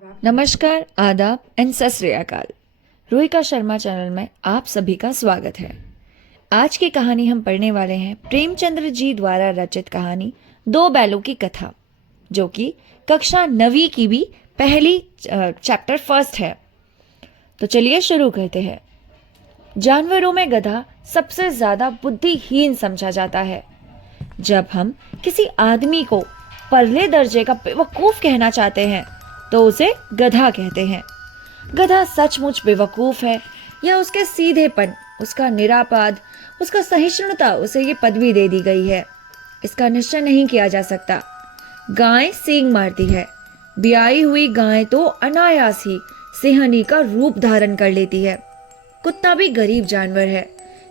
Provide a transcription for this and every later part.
नमस्कार, आदाब एंड सत श्री अकाल। रोहिका शर्मा चैनल में आप सभी का स्वागत है। आज की कहानी हम पढ़ने वाले हैं प्रेमचंद्र जी द्वारा रचित कहानी दो बैलों की कथा, जो कि कक्षा 9वीं की भी पहली चैप्टर फर्स्ट है। तो चलिए शुरू करते हैं। जानवरों में गधा सबसे ज्यादा बुद्धिहीन समझा जाता है। जब हम किसी आदमी को परले दर्जे का बेवकूफ कहना चाहते हैं तो उसे गधा कहते हैं। गधा सचमुच बेवकूफ है या उसके सीधेपन, उसका निरापाद, उसका सहिष्णुता उसे ये पदवी दे दी गई है, इसका निश्चय नहीं किया जा सकता। गाय सींग मारती है, ब्याई हुई गाय तो अनायास ही सिंहनी का रूप धारण कर लेती है। कुत्ता भी गरीब जानवर है,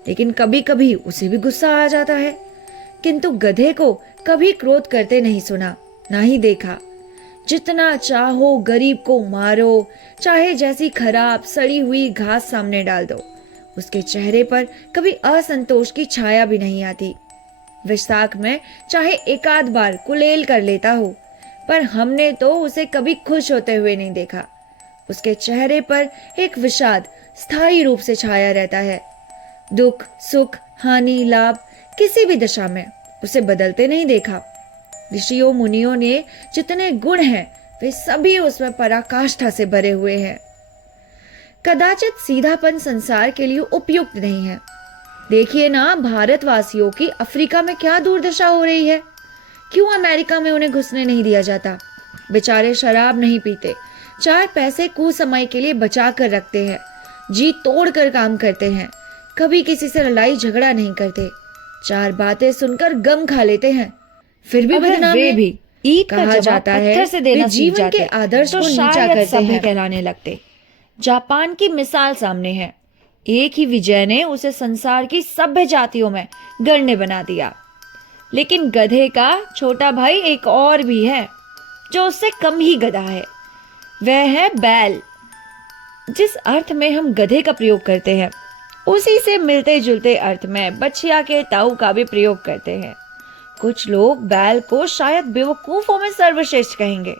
लेकिन कभी कभी उसे भी गुस्सा आ जाता है, किंतु गधे को कभी क्रोध करते नहीं सुना, ना ही देखा। जितना चाहो गरीब को मारो, चाहे जैसी खराब सड़ी हुई घास सामने डाल दो, उसके चेहरे पर कभी असंतोष की छाया भी नहीं आती। विशाख में चाहे एकाध बार कुलेल कर लेता हो, पर हमने तो उसे कभी खुश होते हुए नहीं देखा। उसके चेहरे पर एक विषाद स्थायी रूप से छाया रहता है। दुख, सुख, हानि, लाभ, किसी भी दशा में उसे बदलते नहीं देखा। ऋषियों मुनियों ने जितने गुण हैं वे सभी उसमें पराकाष्ठा से भरे हुए हैं। कदाचित सीधापन संसार के लिए उपयुक्त नहीं है। देखिए ना, भारतवासियों की अफ्रीका में क्या दुर्दशा हो रही है। क्यों अमेरिका में उन्हें घुसने नहीं दिया जाता? बेचारे शराब नहीं पीते, 4 पैसे कुसमय के लिए बचा कर रखते हैं, जी तोड़ कर काम करते हैं, कभी किसी से लड़ाई झगड़ा नहीं करते, 4 बातें सुनकर गम खा लेते हैं, फिर भी बदनाम है। भी ईद कहा जाता है से देना जीवन के आदर्श को नीचा करते हैं, कहलाने लगते। जापान की मिसाल सामने है। एक ही विजय ने उसे संसार की सभ्य जातियों में गण्य बना दिया। लेकिन गधे का छोटा भाई एक और भी है, जो उससे कम ही गधा है। वह है बैल। जिस अर्थ में हम गधे का प्रयोग करते हैं, उसी से मिलते जुलते अर्थ में बछिया के ताऊ का भी प्रयोग करते हैं। कुछ लोग बैल को शायद बेवकूफों में सर्वश्रेष्ठ कहेंगे,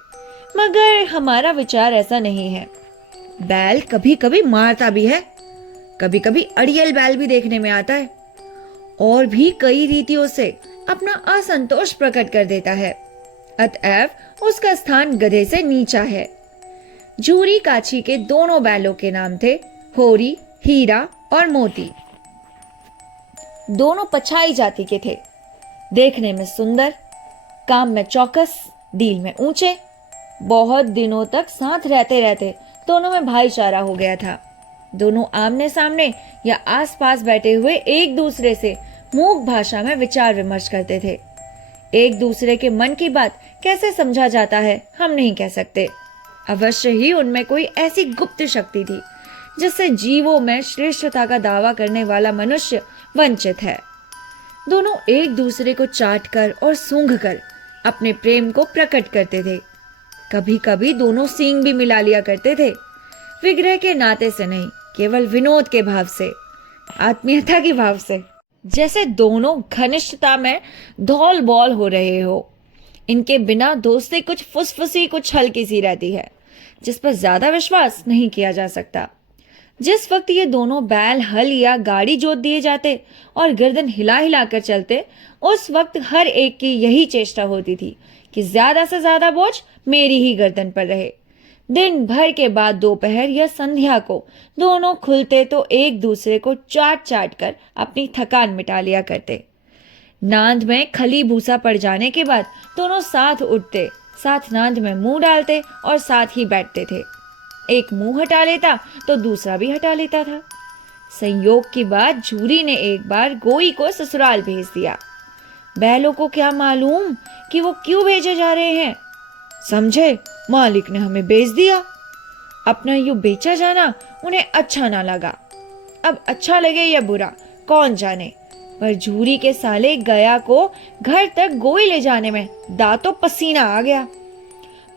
मगर हमारा विचार ऐसा नहीं है। बैल कभी कभी मारता भी है, कभी कभी अड़ियल बैल भी देखने में आता है, और भी कई रीतियों से अपना असंतोष प्रकट कर देता है। अतएव उसका स्थान गधे से नीचा है। झूरी काछी के दोनों बैलों के नाम थे होरी, हीरा और मोती। दोनों पछाई जाति के थे, देखने में सुंदर, काम में चौकस, डील में ऊंचे। बहुत दिनों तक साथ रहते रहते दोनों में भाईचारा हो गया था। दोनों आमने सामने या आसपास बैठे हुए एक दूसरे से मूक भाषा में विचार विमर्श करते थे। एक दूसरे के मन की बात कैसे समझा जाता है हम नहीं कह सकते। अवश्य ही उनमें कोई ऐसी गुप्त शक्ति थी जिससे जीवों में श्रेष्ठता का दावा करने वाला मनुष्य वंचित है। दोनों एक दूसरे को चाटकर और सूंघकर अपने प्रेम को प्रकट करते थे। कभी कभी दोनों सींग भी मिला लिया करते थे, विग्रह के नाते से नहीं, केवल विनोद के भाव से, आत्मीयता के भाव से, जैसे दोनों घनिष्ठता में धौल बौल हो रहे हो। इनके बिना दोस्ती कुछ फुसफुसी, कुछ हल्की सी रहती है, जिस पर ज्यादा विश्वास नहीं किया जा सकता। जिस वक्त ये दोनों बैल हल या गाड़ी जोत दिए जाते और गर्दन हिला हिला कर चलते, उस वक्त हर एक की यही चेष्टा होती थी कि ज्यादा से ज्यादा बोझ मेरी ही गर्दन पर रहे। दिन भर के बाद दोपहर या संध्या को दोनों खुलते तो एक दूसरे को चाट चाट कर अपनी थकान मिटा लिया करते। नांद में खली भूसा पड़ जाने के बाद दोनों साथ उठते, साथ नांद में मुंह डालते और साथ ही बैठते थे। एक मुंह हटा लेता तो दूसरा भी हटा लेता था। संयोग की बात, झूरी ने एक बार गोई को ससुराल भेज दिया। बैलों को क्या मालूम कि वो क्यों भेजे जा रहे हैं। समझे, मालिक ने हमें भेज दिया। अपना यूं बेचा जाना उन्हें अच्छा ना लगा। अब अच्छा लगे या बुरा कौन जाने, पर झूरी के साले गया को घर तक गोई ले जाने में दांतों पसीना आ गया।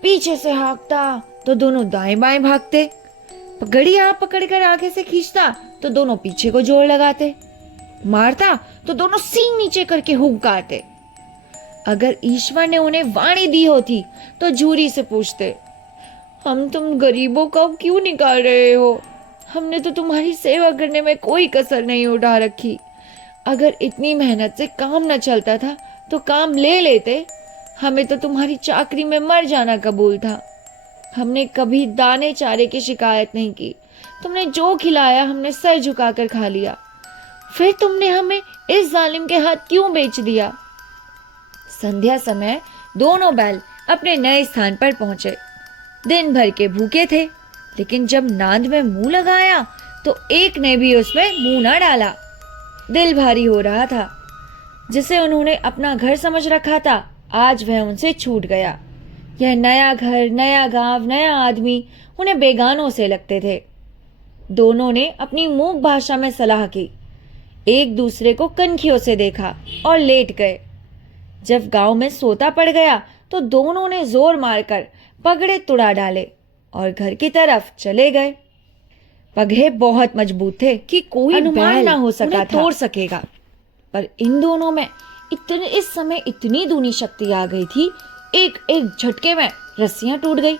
पीछे से हाँकता तो दोनों दाएं बाएं भागते, गड़िया पकड़कर आगे से खींचता तो दोनों पीछे को जोर लगाते, मारता तो दोनों सींग नीचे करके हुंकारते। अगर ईश्वर ने उन्हें वाणी दी होती तो झूरी से पूछते, हम तुम गरीबों का क्यों निकाल रहे हो? हमने तो तुम्हारी सेवा करने में कोई कसर नहीं उठा रखी। अगर इतनी मेहनत से काम न चलता था तो काम ले लेते। हमें तो तुम्हारी चाकरी में मर जाना कबूल था। हमने कभी दाने चारे की शिकायत नहीं की। तुमने जो खिलाया हमने सर झुकाकर खा लिया। फिर तुमने हमें इस जालिम के हाथ क्यों बेच दिया? संध्या समय दोनों बैल अपने नए स्थान पर पहुंचे। दिन भर के भूखे थे, लेकिन जब नांद में मुंह लगाया तो एक ने भी उसमें मुंह न डाला। दिल भारी हो रहा था। जिसे उन्होंने अपना घर समझ रखा था, आज वह उनसे छूट गया। यह नया घर, नया गांव, नया आदमी उन्हें बेगानों से लगते थे। दोनों ने अपनी मूक भाषा में सलाह की, एक दूसरे को कनखियों से देखा और लेट गए। जब गांव में सोता पड़ गया तो दोनों ने जोर मारकर पगड़े तुड़ा डाले और घर की तरफ चले गए। पगड़े बहुत मजबूत थे कि कोई अनुमान ना हो सका था तोड़ सकेगा। पर इन दोनों में इस समय इतनी दूनी शक्ति आ गई थी, एक एक झटके में रस्सियां टूट गई।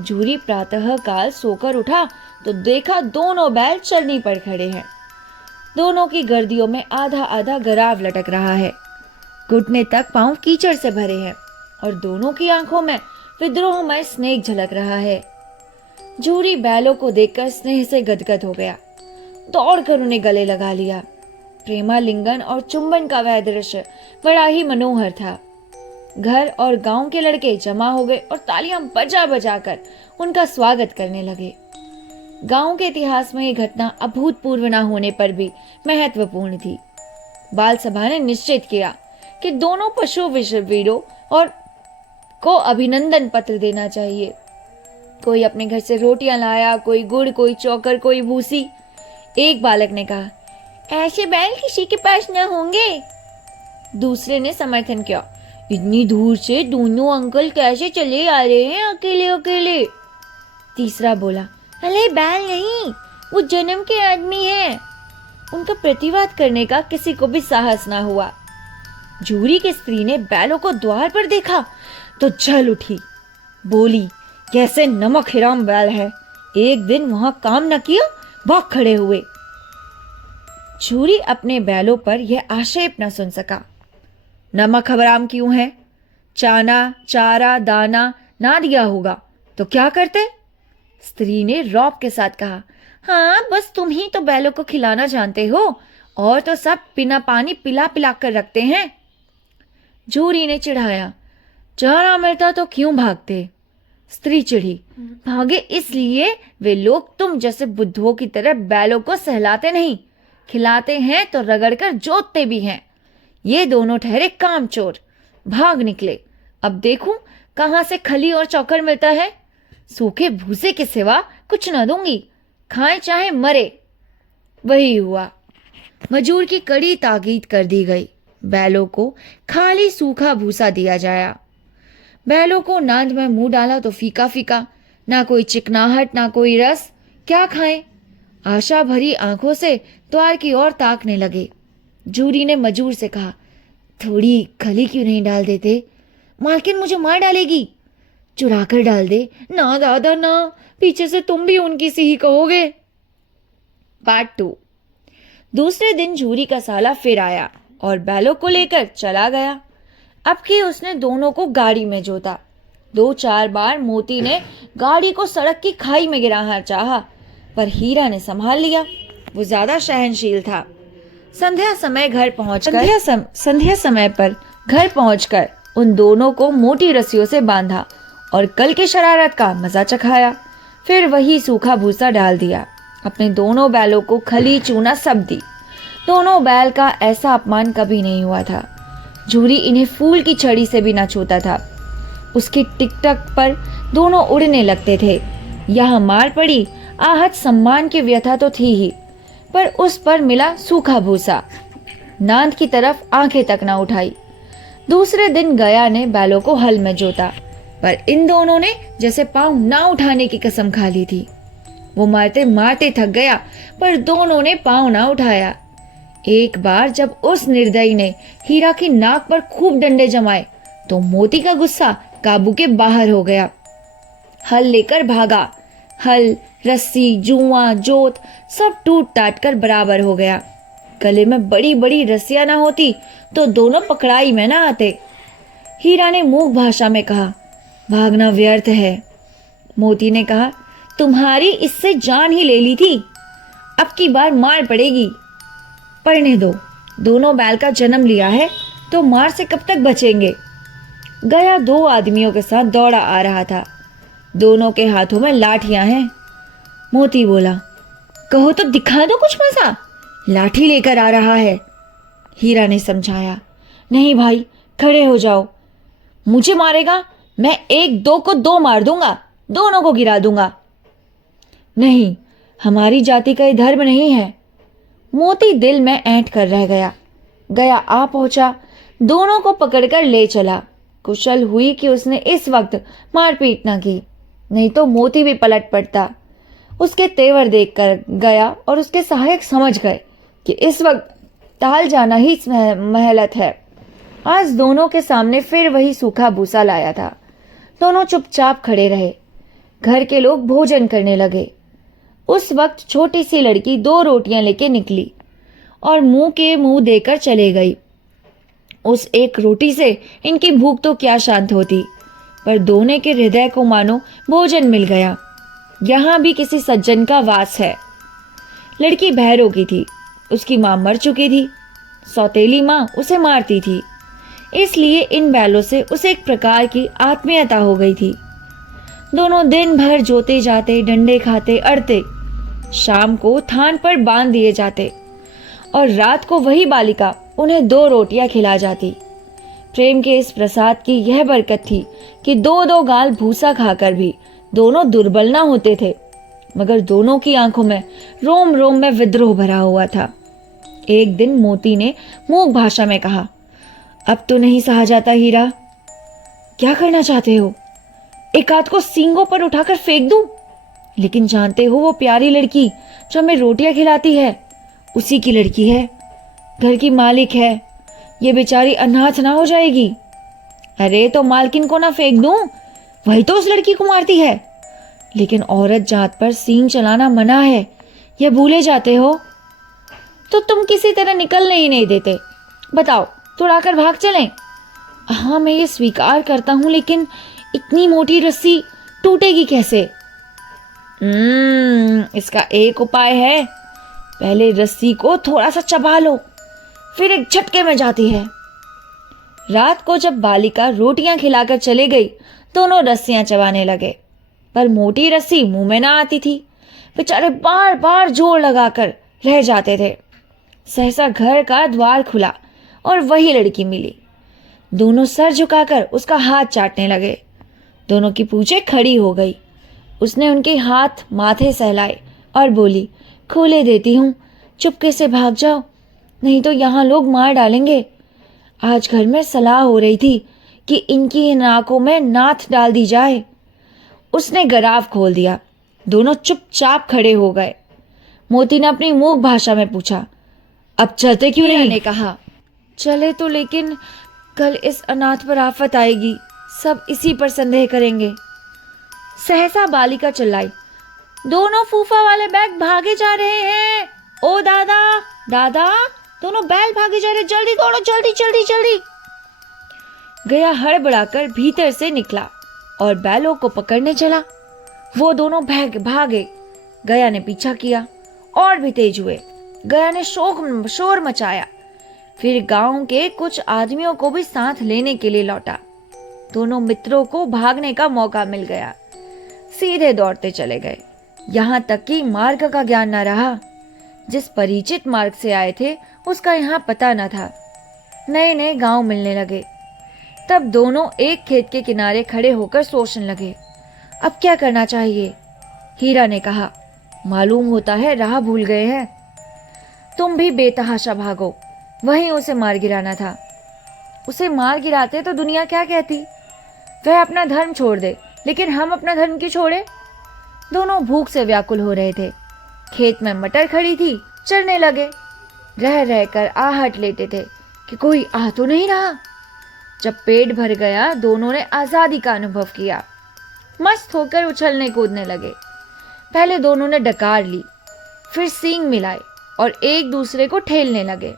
जूरी प्रातः काल सोकर उठा तो देखा दोनों बैल चरनी पर खड़े हैं। दोनों की गर्दियों में आधा आधा गराव लटक रहा है। घुटने तक पांव कीचड़ से भरे हैं और दोनों की आंखों में विद्रोहमय स्नेह झलक रहा है। जूरी बैलों को देखकर स्नेह से गदगद हो गया। दौड़कर उन्हें गले लगा लिया। प्रेमालिंगन और चुंबन का वह दृश्य बड़ा ही मनोहर था। घर और गांव के लड़के जमा हो गए और तालियां बजा बजा कर उनका स्वागत करने लगे। गांव के इतिहास में यह घटना अभूतपूर्व न होने पर भी महत्वपूर्ण थी। बाल सभा ने निश्चित किया कि दोनों पशु वीरों और को अभिनंदन पत्र देना चाहिए। कोई अपने घर से रोटियां लाया, कोई गुड़, कोई चौकर, कोई भूसी। एक बालक ने कहा, ऐसे बैल किसी के पास न होंगे। दूसरे ने समर्थन किया, इतनी दूर से दोनों अंकल कैसे चले आ रहे हैं अकेले अकेले। तीसरा बोला, अरे बैल नहीं, वो जन्म के आदमी हैं। उनका प्रतिवाद करने का किसी को भी साहस ना हुआ। जूरी की स्त्री ने बैलों को द्वार पर देखा तो जल उठी। बोली, कैसे नमक हिराम बैल है, एक दिन वहां काम न किया, भाग खड़े हुए। जूरी अपने बैलों पर यह आक्षेप न सुन सका। नमक हराम क्यों है? चारा दाना ना दिया होगा तो क्या करते? स्त्री ने रौब के साथ कहा, हाँ, बस तुम ही तो बैलों को खिलाना जानते हो, और तो सब बिना पानी पिला पिला कर रखते हैं। जूरी ने चिढ़ाया, चारा मिलता तो क्यों भागते? स्त्री चिढ़ी, भागे इसलिए वे लोग तुम जैसे बुद्धुओं की तरह बैलों को सहलाते नहीं, खिलाते हैं तो रगड़कर जोतते भी हैं। ये दोनों ठहरे कामचोर, भाग निकले। अब देखूं कहां से खली और चौकर मिलता है। सूखे भूसे के सिवा कुछ न दूंगी, खाए चाहे मरे। वही हुआ। मजूर की कड़ी ताकीद कर दी गई। बैलों को खाली सूखा भूसा दिया जाया। बैलों को नांद में मुंह डाला तो फीका फीका, ना कोई चिकनाहट ना कोई रस। क्या खाएं? आशा भरी आंखों से द्वार की ओर ताकने लगे। जूरी ने मजूर से कहा, थोड़ी खली क्यों नहीं डाल देते? मालकिन मुझे मार डालेगी। चुरा कर डाल दे। ना दादा ना, पीछे से तुम भी उनकी सी ही कहोगे। पार्ट 2। दूसरे दिन जूरी का साला फिर आया और बैलों को लेकर चला गया। अब की उसने दोनों को गाड़ी में जोता। 2-4 बार मोती ने गाड़ी को सड़क की खाई में गिराना चाहा, पर हीरा ने संभाल लिया। वो ज्यादा सहनशील था। संध्या समय पर घर पहुंचकर उन दोनों को मोटी रस्सियों से बांधा और कल की शरारत का मजा चखाया। फिर वही सूखा भूसा डाल दिया। अपने दोनों बैलों को खली चूना सब दी। दोनों बैल का ऐसा अपमान कभी नहीं हुआ था। जूरी इन्हें फूल की छड़ी से भी ना छूता था। उसकी टिकटक पर दोनों उड़ने लगते थे। यहाँ मार पड़ी, आहत सम्मान की व्यथा तो थी ही, पर उस पर मिला सूखा भूसा। नांद की तरफ आंखें तक ना उठाई। दूसरे दिन गया ने बैलों को हल में जोता, पर इन दोनों ने जैसे पांव ना उठाने की कसम खा ली थी। वो मारते मारते थक गया, पर दोनों ने पांव ना उठाया। एक बार जब उस निर्दयी ने हीरा की नाक पर खूब डंडे जमाए तो मोती का गुस्सा काबू के बाहर हो गया। हल लेकर भागा। हल, रस्सी, जुआ, जोत सब टूट टाट कर बराबर हो गया। गले में बड़ी बड़ी रस्सियां ना होती तो दोनों पकड़ाई में ना आते। हीरा ने मूक भाषा में कहा, भागना व्यर्थ है। मोती ने कहा, तुम्हारी इससे जान ही ले ली थी, अब की बार मार पड़ेगी। पढ़ने दो, दोनों बैल का जन्म लिया है तो मार से कब तक बचेंगे। गया दो आदमियों के साथ दौड़ा आ रहा था। दोनों के हाथों में लाठियां हैं। मोती बोला, कहो तो दिखा दो कुछ मजा, लाठी लेकर आ रहा है। हीरा ने समझाया, नहीं भाई, खड़े हो जाओ। मुझे मारेगा, मैं एक दो को दो मार दूंगा, दोनों को गिरा दूंगा। नहीं, हमारी जाति का ये धर्म नहीं है। मोती दिल में ऐंठ कर रह गया। गया आ पहुंचा, दोनों को पकड़कर ले चला। कुशल हुई कि उसने इस वक्त मारपीट न की, नहीं तो मोती भी पलट पड़ता। उसके तेवर देखकर गया और उसके सहायक समझ गए कि इस वक्त टाल जाना ही महलत है। आज दोनों के सामने फिर वही सूखा भूसा लाया था। दोनों चुपचाप खड़े रहे। घर के लोग भोजन करने लगे। उस वक्त छोटी सी लड़की 2 रोटियां लेके निकली और मुंह के मुंह देकर चले गई। उस एक रोटी से इनकी भूख तो क्या शांत होती, पर दोनों के हृदय को मानो भोजन मिल गया। यहां भी किसी सज्जन का वास है। लड़की भैरों की थी, उसकी मां मर चुकी थी। सौतेली मां उसे मारती थी, इसलिए इन बैलों से उसे एक प्रकार की आत्मीयता हो गई थी। दोनों दिन भर जोते जाते, डंडे खाते, अड़ते। शाम को थान पर बांध दिए जाते और रात को वही बालिका उन्हें 2 रोटियां खिला जाती। प्रेम के इस प्रसाद की यह बरकत थी कि 2-2 गाल भूसा खाकर भी दोनों दुर्बल ना होते थे, मगर दोनों की आंखों में रोम रोम में विद्रोह भरा हुआ था। एक दिन मोती ने मूक भाषा में कहा, अब तो नहीं सहा जाता हीरा। क्या करना चाहते हो? एक हाथ को सींगों पर उठाकर फेंक दूं? लेकिन जानते हो वो प्यारी लड़की जो हमें रोटियां खिलाती है, उसी की लड़की है, घर की मालिक है। ये बेचारी अनाथ ना हो जाएगी। अरे तो मालकिन को ना फेंक दूं, वही तो उस लड़की को मारती है। लेकिन औरत जात पर सींग चलाना मना है, यह भूले जाते हो। तो तुम किसी तरह निकलने ही नहीं देते। बताओ, तुड़ाकर भाग चलें? हाँ, मैं ये स्वीकार करता हूं, लेकिन इतनी मोटी रस्सी टूटेगी कैसे? इसका एक उपाय है। पहले रस्सी को थोड़ा सा चबा लो, फिर एक झटके में जाती है। रात को जब बालिका रोटियां खिलाकर चले गई, दोनों रस्सियां चबाने लगे, पर मोटी रस्सी मुंह में ना आती थी। बेचारे बार बार जोर लगाकर रह जाते थे। सहसा घर का द्वार खुला और वही लड़की मिली। दोनों सर झुकाकर उसका हाथ चाटने लगे। दोनों की पूंछें खड़ी हो गई। उसने उनके हाथ माथे सहलाए और बोली, खोले देती हूँ, चुपके से भाग जाओ, नहीं तो यहाँ लोग मार डालेंगे। आज घर में सलाह हो रही थी कि इनकी नाकों में नाथ डाल दी जाए। उसने गराव खोल दिया। दोनों चुपचाप खड़े हो गए। मोती ने अपनी मूक भाषा में पूछा, अब चलते क्यों नहीं? ने कहा, चले तो, लेकिन कल इस अनाथ पर आफत आएगी, सब इसी पर संदेह करेंगे। सहसा बालिका चिल्लाई, दोनों फूफा वाले बैग भागे जा रहे हैं। ओ दादा, दादा, दोनों बैल भागे जा रहे, जल्दी दौड़ो, जल्दी जल्दी जल्दी। गया हड़बड़ाकर भीतर से निकला और बैलों को पकड़ने चला। वो दोनों भागे। गया ने पीछा किया और भी तेज हुए। गया ने शोर मचाया। फिर गांव के कुछ आदमियों को भी साथ लेने के लिए लौटा। दोनों मित्रों को भागने का मौका मिल गया। सीधे दौड़ते चले गए, यहां तक कि मार्ग का ज्ञान न रहा। जिस परिचित मार्ग से आए थे उसका यहाँ पता न था। नए नए गांव मिलने लगे। तब दोनों एक खेत के किनारे खड़े होकर सोचने लगे, अब क्या करना चाहिए। हीरा ने कहा, मालूम होता है राह भूल गए हैं। तुम भी बेतहाशा भागो, वहीं उसे मार गिराना था। उसे मार गिराते तो दुनिया क्या कहती। वह अपना धर्म छोड़ दे, लेकिन हम अपना धर्म क्यों छोड़े। दोनों भूख से व्याकुल हो रहे थे। खेत में मटर खड़ी थी, चरने लगे। रह रहकर आहट लेते थे कि कोई आ तो नहीं रहा। जब पेट भर गया, दोनों ने आजादी का अनुभव किया। मस्त होकर उछलने कूदने लगे। पहले दोनों ने डकार ली, फिर सींग मिलाए और एक दूसरे को ठेलने लगे।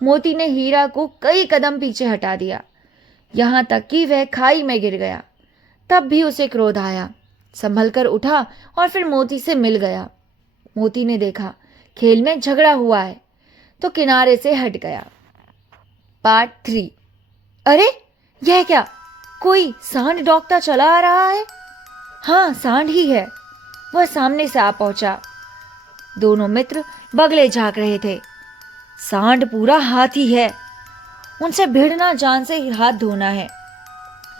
मोती ने हीरा को कई कदम पीछे हटा दिया, यहां तक कि वह खाई में गिर गया। तब भी उसे क्रोध आया, संभल कर उठा और फिर मोती से मिल गया। मोती ने देखा खेल में झगड़ा हुआ है तो किनारे से हट गया। पार्ट 3। अरे यह क्या, कोई सांड डॉगता चला आ रहा है। हाँ, सांड ही है। वह सामने से आ पहुंचा। दोनों मित्र बगले झांक रहे थे। सांड पूरा हाथी है, उनसे भिड़ना जान से हाथ धोना है,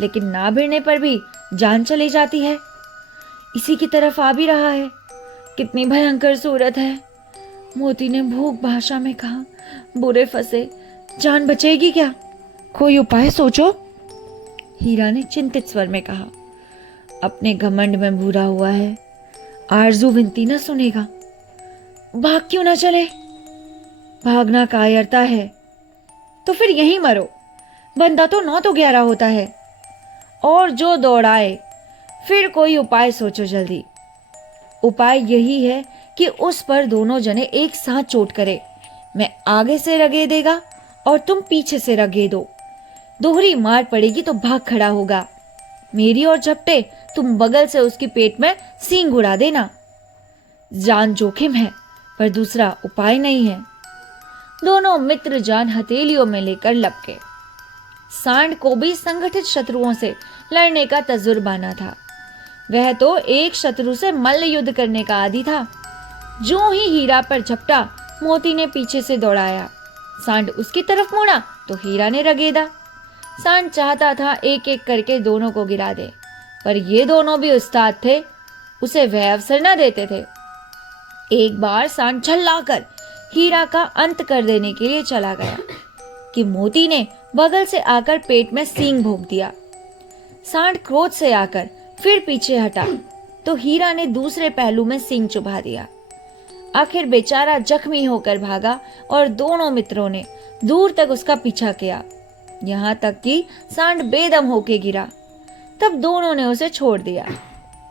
लेकिन ना भिड़ने पर भी जान चली जाती है। इसी की तरफ आ भी रहा है। कितनी भयंकर सूरत है। मोती ने भूख भाषा में कहा, बुरे फंसे, जान बचेगी क्या? कोई उपाय सोचो। हीरा ने चिंतित स्वर में कहा, अपने घमंड में भूरा हुआ है, आरजू विनती न सुनेगा। भाग क्यों ना चले? भागना कायरता है। तो फिर यहीं मरो, बंदा तो 9 तो 11 होता है। और जो दौड़ाए, फिर कोई उपाय सोचो जल्दी। उपाय यही है कि उस पर दोनों जने एक साथ चोट करे। मैं आगे से रगे देगा और तुम पीछे से रगे दो। दोहरी मार पड़ेगी तो भाग खड़ा होगा। मेरी और झपटे तुम बगल से उसके पेट में सींग उड़ा देना। जान जोखिम है, पर दूसरा उपाय नहीं है। दोनों मित्र जान हथेलियों में लेकर लपके। सांड को भी संगठित शत्रुओं से लड़ने का तजुर्बा न था। वह तो एक शत्रु से मल्ल युद्ध करने का आदी था। जो ही हीरा पर झपटा, मोती ने पीछे से दौड़ाया। सांड उसकी तरफ मुड़ा तो हीरा ने रगेदा। सांड चाहता था एक एक करके दोनों को गिरा दे, पर ये दोनों भी उस्ताद थे, उसे वह अवसर न देते थे। एक बार सांड झल्लाकर हीरा का अंत कर देने के लिए चला गया कि मोती ने बगल से आकर पेट में सींग भोंक दिया। सांड क्रोध से आकर फिर पीछे हटा तो हीरा ने दूसरे पहलू में सींग चुभा दिया। आखिर बेचारा जख्मी होकर भागा और दोनों मित्रों ने दूर तक उसका पीछा किया, यहाँ तक कि सांड बेदम होके गिरा। तब दोनों ने उसे छोड़ दिया।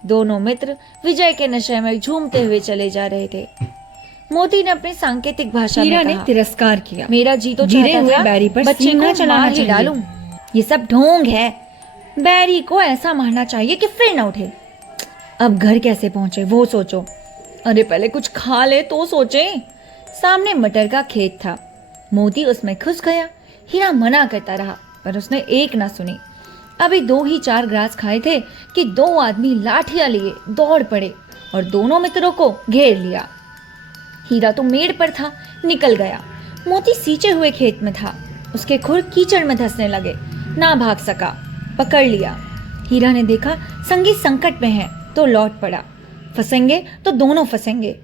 दोनों मित्र विजय के नशे में झूमते हुए चले जा रहे थे। मोती ने अपनी सांकेतिक भाषा में कहा, तिरस्कार किया। मेरा जी तो गिरे चाहता हुए था बैरी पर बच्चे सींग को न चलाना मार ही चाहिए। डालूं। ये सब ढोंग है। बैरी को ऐसा मारना चाहिए कि फिर न उठे। अब घर कैसे पहुंचे वो सोचो। अरे पहले कुछ खा ले तो सोचे। सामने मटर का खेत था। मोती उसमें घुस गया। हीरा मना करता रहा, पर उसने एक ना सुनी। अभी 2 ही 4 ग्रास खाए थे कि 2 आदमी लाठियां लिए दौड़ पड़े और दोनों मित्रों को घेर लिया। हीरा तो मेड़ पर था, निकल गया। मोती सींचे हुए खेत में था। उसके खुर कीचड़ में धंसने लगे, ना भाग सका। पकड़ लिया। हीरा ने देखा संगी संकट में है तो लौट पड़ा। फंसेंगे तो दोनों फंसेंगे।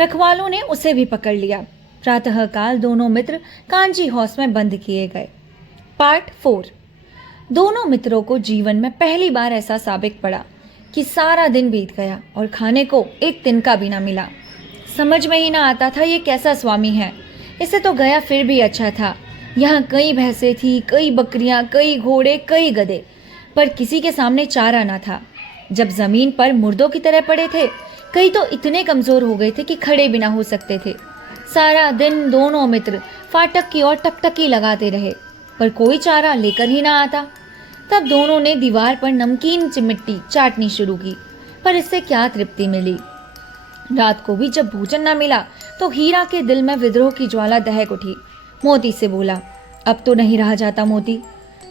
रखवालों ने उसे भी पकड़ लिया। प्रातःकाल दोनों मित्र कांची हाउस में बंद किए गए। पार्ट 4। दोनों मित्रों को जीवन में पहली बार ऐसा साबित पड़ा कि सारा दिन बीत गया और खाने को एक तिनका भी ना मिला। समझ में ही ना आता था ये कैसा स्वामी है। इसे तो गया फिर भी अच्छा था। यहाँ कई भैंसें थी, कई बकरियां, कई घोड़े, कई गधे, पर किसी के सामने चारा ना था। जब जमीन पर मुर्दों की तरह पड़े थे, कई तो इतने कमजोर हो गए थे कि खड़े भी ना हो सकते थे। सारा दिन दोनों मित्र फाटक की ओर टकटकी लगाते रहे, पर कोई चारा लेकर ही ना आता। तब दोनों ने दीवार पर नमकीन मिट्टी चाटनी शुरू की, पर इससे क्या तृप्ति मिली। रात को भी जब भोजन न मिला तो हीरा के दिल में विद्रोह की ज्वाला दहक उठी। मोती से बोला, अब तो नहीं रहा जाता मोती।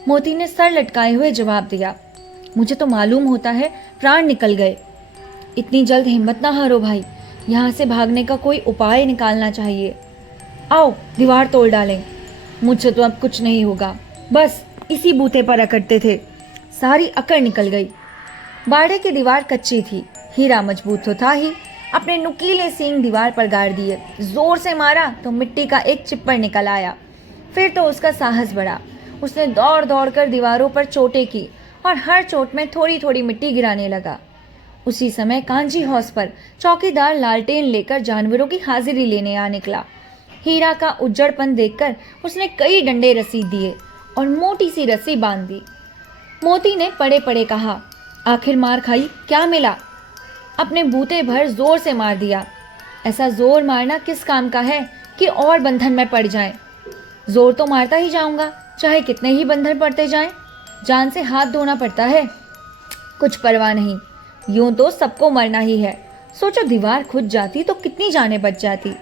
मोती ने सर लटकाए हुए जवाब दिया, मुझे तो मालूम होता है प्राण निकल गए। इतनी जल्द हिम्मत ना हारो भाई, यहाँ से भागने का कोई उपाय निकालना चाहिए। आओ दीवार तोड़ डालें। मुझसे तो अब कुछ नहीं होगा, बस इसी बूते पर अकड़ते थे, सारी अकड़ निकल गई। बाड़े की दीवार कच्ची थी, हीरा मजबूत तो था ही। अपने नुकीले सींग दीवार पर गाड़ दिए, जोर से मारा तो मिट्टी का एक चिप्पड़ निकल आया। फिर तो उसका साहस बढ़ा। उसने दौड़ दौड़ कर दीवारों पर चोटें की और हर चोट में थोड़ी थोड़ी मिट्टी गिराने लगा। उसी समय कांची हाउस पर चौकीदार लालटेन लेकर जानवरों की हाजिरी लेने आ निकला। हीरा का उज्जड़पन देखकर उसने कई डंडे रसीद दिए और मोटी सी रस्सी बांध दी। मोती ने पड़े पड़े कहा, आखिर मार खाई, क्या मिला? अपने बूते भर जोर से मार दिया। ऐसा जोर मारना किस काम का है कि और बंधन में पड़ जाएं? जोर तो मारता ही जाऊंगा, चाहे कितने ही बंधन पड़ते जाएं। जान से हाथ धोना पड़ता है। कुछ परवाह नहीं, यूं तो सबको मरना ही है। सोचो दीवार खुद जाती तो कितनी जानें बच जाती।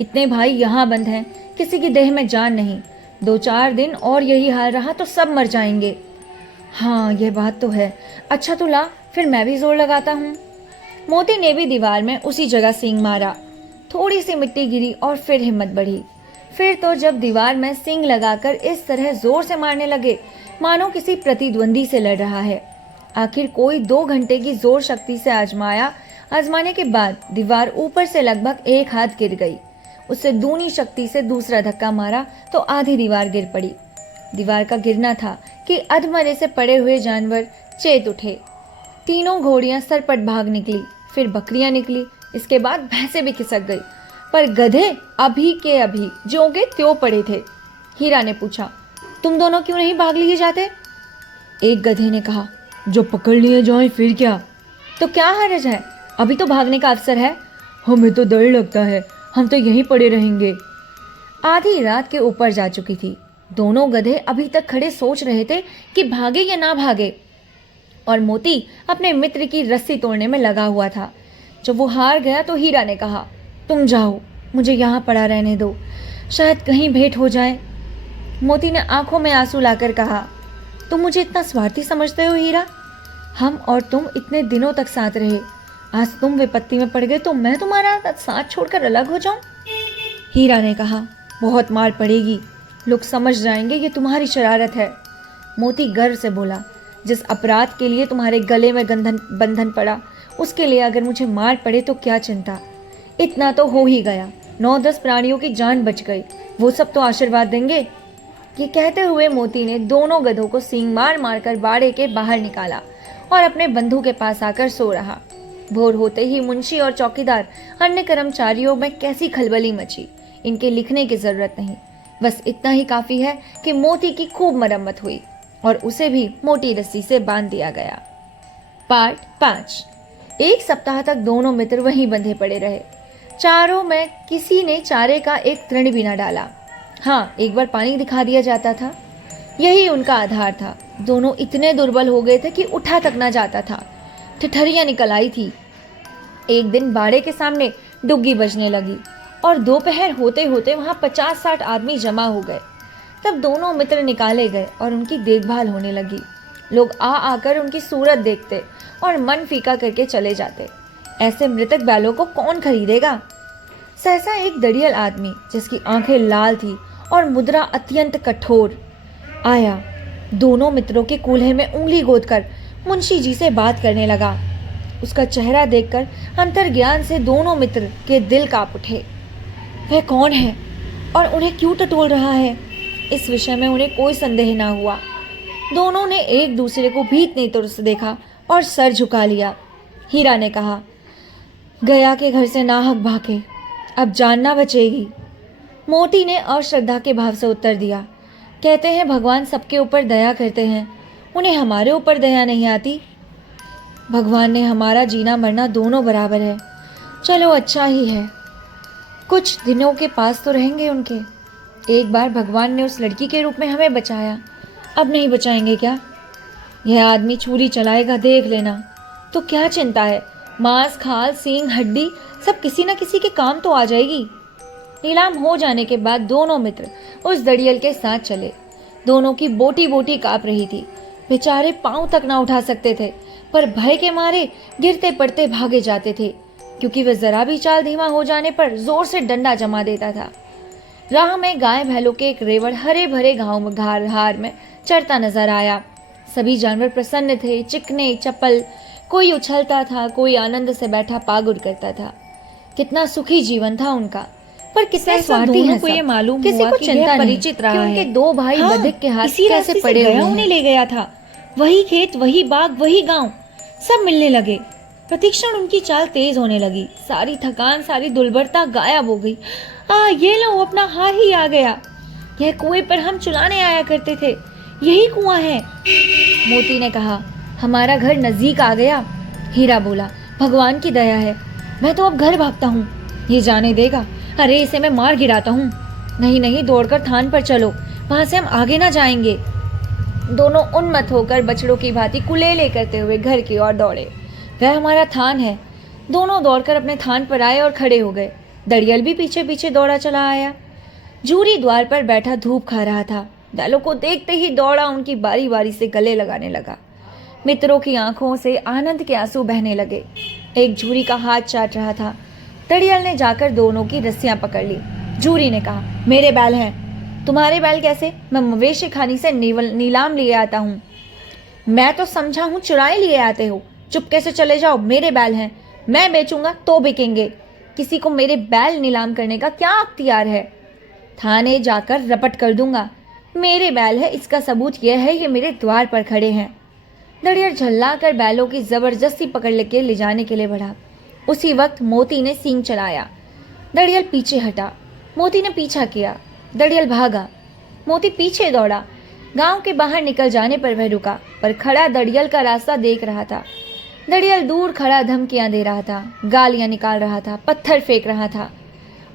इतने भाई यहाँ बंद हैं, किसी की देह में जान नहीं। 2-4 दिन और यही हाल रहा तो सब मर जाएंगे। हाँ, यह बात तो है। अच्छा तो ला, फिर मैं भी जोर लगाता हूँ। मोती ने भी दीवार में उसी जगह सींग मारा। थोड़ी सी मिट्टी गिरी और फिर हिम्मत बढ़ी। फिर तो जब दीवार में सींग लगाकर इस तरह जोर से मारने लगे मानो किसी प्रतिद्वंदी से लड़ रहा है। आखिर कोई 2 घंटे की जोर शक्ति से आजमाने के बाद दीवार ऊपर से लगभग 1 हाथ गिर गई। उससे दूनी शक्ति से दूसरा धक्का मारा तो आधी दीवार गिर पड़ी। दीवार का गिरना था कि अधमरे से पड़े हुए जानवर चेत उठे। तीनों घोड़ियां सरपट भाग निकली, फिर बकरियां निकली, इसके बाद भैंसें भी खिसक गई। पर गधे अभी के अभी ज्यों के त्यों पड़े थे। हीरा ने पूछा, तुम दोनों क्यों नहीं भाग लिए जाते? एक गधे ने कहा, जो पकड़ लिए जाए फिर क्या? तो क्या हर्ज है, अभी तो भागने का अवसर है। हमें तो डर लगता है, हम तो यहीं पड़े रहेंगे। आधी रात के ऊपर जा चुकी थी। दोनों गधे अभी तक खड़े सोच रहे थे कि भागे या ना भागे, और मोती अपने मित्र की रस्सी तोड़ने में लगा हुआ था। जब वो हार गया तो हीरा ने कहा, तुम जाओ, मुझे यहाँ पड़ा रहने दो, शायद कहीं भेंट हो जाए। मोती ने आंखों में आंसू लाकर कहा, तुम मुझे इतना स्वार्थी समझते हो हीरा? हम और तुम इतने दिनों तक साथ रहे, आज तुम विपत्ति में पड़ गए तो मैं तुम्हारा साथ छोड़कर अलग हो जाऊं? हीरा ने कहा, बहुत मार पड़ेगी, लोग समझ जाएंगे ये तुम्हारी शरारत है। मोती गर्व से बोला, जिस अपराध के लिए तुम्हारे गले में बंधन पड़ा, उसके लिए अगर मुझे मार पड़े तो क्या चिंता। इतना तो हो ही गया, 9-10 प्राणियों की जान बच गई, वो सब तो आशीर्वाद देंगे। ये कहते हुए मोती ने दोनों गधों को सींग मार मार कर बाड़े के बाहर निकाला और अपने बंधु के पास आकर सो रहा। भोर होते ही मुंशी और चौकीदार अन्य कर्मचारियों में कैसी खलबली मची। इनके लिखने की जरूरत नहीं, बस इतना ही काफी है कि मोती की खूब मरम्मत हुई और उसे भी मोटी रस्सी से बांध दिया गया। पार्ट 5। 1 सप्ताह तक दोनों मित्र वहीं बंधे पड़े रहे। चारों में किसी ने चारे का एक तृण भी न डाला। हाँ, एक बार पानी दिखा दिया जाता था, यही उनका आधार था। दोनों इतने दुर्बल हो गए थे कि उठा तक ना जाता था। ठिठरियां निकल आई थी। एक दिन बाड़े के सामने डुग्गी बजने लगी और दोपहर होते होते वहां 50-60 आदमी जमा हो गए। तब दोनों मित्र निकाले गए और उनकी देखभाल होने लगी। लोग आकर उनकी सूरत देखते और मन फीका करके चले जाते। ऐसे मृतक बैलों को कौन खरीदेगा? सहसा एक दड़ियल आदमी, जिसकी आंखें लाल थी और मुद्रा अत्यंत कठोर, आया। दोनों मित्रों के कूल्हे में उंगली गोदकर मुंशी जी से बात करने लगा। उसका चेहरा देखकर अंतर्ज्ञान से दोनों मित्र के दिल कांप उठे। वह कौन है और उन्हें क्यों टटोल रहा है, इस विषय में उन्हें कोई संदेह ना हुआ। दोनों ने एक दूसरे को भीत नेत्रों से देखा और सर झुका लिया। हीरा ने कहा, गया के घर से नाहक भागे, अब जान ना बचेगी। मोती ने अश्रद्धा के भाव से उत्तर दिया, कहते हैं भगवान सबके ऊपर दया करते हैं, उन्हें हमारे ऊपर दया नहीं आती। भगवान ने हमारा जीना मरना दोनों बराबर है, चलो अच्छा ही है, कुछ दिनों के पास तो रहेंगे उनके। एक बार भगवान ने उस लड़की के रूप में हमें बचाया, अब नहीं बचाएंगे क्या? यह आदमी छुरी चलाएगा, देख लेना। तो क्या चिंता है, मांस खाल सींग हड्डी सब किसी न किसी के काम तो आ जाएगी। नीलाम हो जाने के बाद दोनों मित्र उस दड़ियल के साथ चले। दोनों की बोटी बोटी कांप रही थी। बेचारे पांव तक ना उठा सकते थे, पर भय के मारे गिरते पड़ते भागे जाते थे, क्योंकि वह जरा भी चाल धीमा हो जाने पर जोर से डंडा जमा देता था। राह में गाय बैलों के एक रेवड़ हरे भरे घार में चरता नजर आया। सभी जानवर प्रसन्न थे, चिकने चपल, कोई उछलता था, कोई आनंद से बैठा पागुर करता था। कितना सुखी जीवन था उनका। पर कितने स्वार्थी हैं को ये मालूम किसी हुआ को कि चिंता परिचित रहा है। उनके 2 भाई बधिक के हाथ कैसे पड़े हुए उन्हें ले गया था। वही खेत, वही बाग, वही गांव, सब मिलने लगे। प्रतिक्षण उनकी चाल तेज होने लगी। सारी थकान, सारी दुर्बलता गायब हो गई। ये लो, अपना हार ही आ गया। यह कुएं पर हम चुलाने आया करते थे, यही कुआं है। मोती ने कहा, हमारा घर नजदीक आ गया। हीरा बोला, भगवान की दया है, मैं तो अब घर भागता हूँ। ये जाने देगा? अरे इसे मैं मार गिराता हूँ। नहीं नहीं, दौड़कर थान पर चलो, वहां से हम आगे ना जाएंगे। दोनों उन्मत्त होकर बछड़ों की भांति कुलेले करते हुए घर की ओर दौड़े। वह हमारा थान है। दोनों दौड़कर अपने थान पर आए और खड़े हो गए। दड़ियल भी पीछे पीछे दौड़ा चला आया। जूरी द्वार पर बैठा धूप खा रहा था। बैलों को देखते ही दौड़ा उनकी बारी बारी से गले लगाने लगा। मित्रों की आंखों से आनंद के आंसू बहने लगे। एक जूरी का हाथ चाट रहा था। दड़ियल ने जाकर दोनों की रस्सियां पकड़ ली। जूरी ने कहा, मेरे बैल हैं। तुम्हारे बैल कैसे? मैं मवेशी खानी से नीलाम लिए आता हूँ। मैं तो समझा हूँ चुराए लिए आते हो। चुपके से चले जाओ, मेरे बैल हैं। मैं बेचूंगा तो बिकेंगे। किसी को मेरे बैल नीलाम करने का क्या अख्तियार है? थाने जाकर रपट कर दूंगा। मेरे बैल है, इसका सबूत यह है कि मेरे द्वार पर खड़े हैं। दड़ियल झल्ला कर बैलों की जबरदस्ती पकड़ लेके ले जाने के लिए बढ़ा। उसी वक्त मोती ने सींग चलाया। दड़ियल पीछे हटा। मोती ने पीछा किया। दड़ियल भागा। मोती पीछे दौड़ा। गांव के बाहर निकल जाने पर वह रुका, पर खड़ा दड़ियल का रास्ता देख रहा था। दड़ियल दूर खड़ा धमकियां दे रहा था, गालियां निकाल रहा था, पत्थर फेंक रहा था,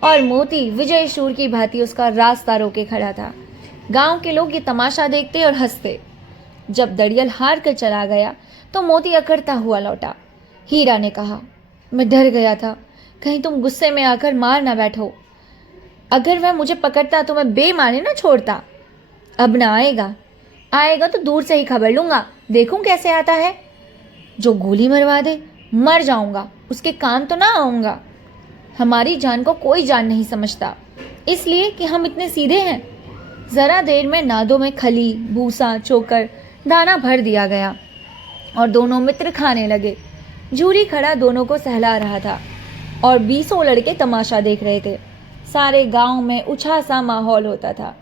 और मोती विजय शूर की भांति उसका रास्ता रोके खड़ा था। गांव के लोग ये तमाशा देखते और हंसते। जब दड़ियल हार कर चला गया तो मोती अकड़ता हुआ लौटा। हीरा ने कहा, मैं डर गया था, कहीं तुम गुस्से में आकर मार ना बैठो। अगर वह मुझे पकड़ता तो मैं बेमारे ना छोड़ता। अब ना आएगा। आएगा तो दूर से ही खबर लूंगा, देखूं कैसे आता है। जो गोली मरवा दे, मर जाऊंगा, उसके काम तो ना आऊंगा। हमारी जान को कोई जान नहीं समझता, इसलिए कि हम इतने सीधे हैं। जरा देर में नादों में खली, भूसा, चोकर, दाना भर दिया गया और दोनों मित्र खाने लगे। जूरी खड़ा दोनों को सहला रहा था और 20 लड़के तमाशा देख रहे थे। सारे गांव में उछा सा माहौल होता था।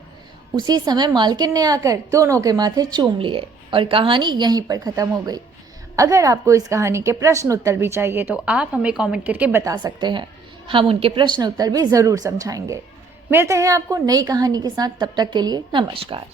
उसी समय मालकिन ने आकर दोनों के माथे चूम लिए और कहानी यहीं पर खत्म हो गई। अगर आपको इस कहानी के प्रश्न उत्तर भी चाहिए तो आप हमें कमेंट करके बता सकते हैं, हम उनके प्रश्न उत्तर भी ज़रूर समझाएंगे। मिलते हैं आपको नई कहानी के साथ, तब तक के लिए नमस्कार।